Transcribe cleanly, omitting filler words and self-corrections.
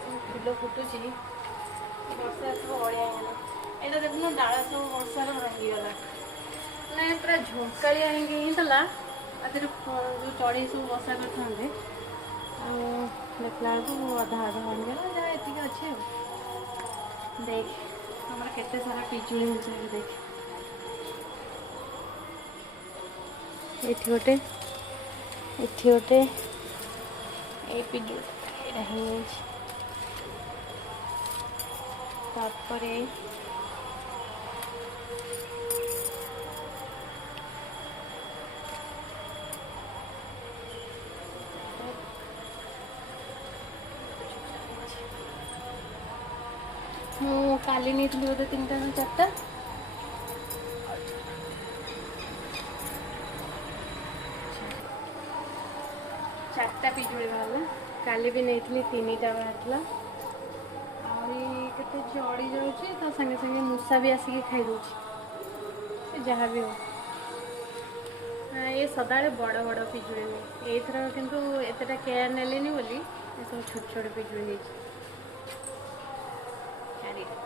सब फूल फुटुची वर्षा सब अड़िया यहाँ देखुन डाल सब वर्षार भांगीगला ना पूरा झुंकालिया होता जो चढ़ी सब बसा करते देखला बेलू अधा अधा भांगीगला जहाँ ये अच्छे देख हमार केते सारा पिजुली हो देख ये गोटे ये गोटे ये पिजुली तापरे मु काली नहीं बोधे 3टा ना 4टा पिजुली बाहर काली भी नहीं 3टा बाहर केते चढ़ी जाऊँगी तो संगे संगे मूषा भी आसिक खाई जहाँ भी हो ये सदा बड़ बड़ पिजुली हुए एथर किंतु एतटा केयर नेलेनी बोली ये सब छोट छोट पिजुली चारिटा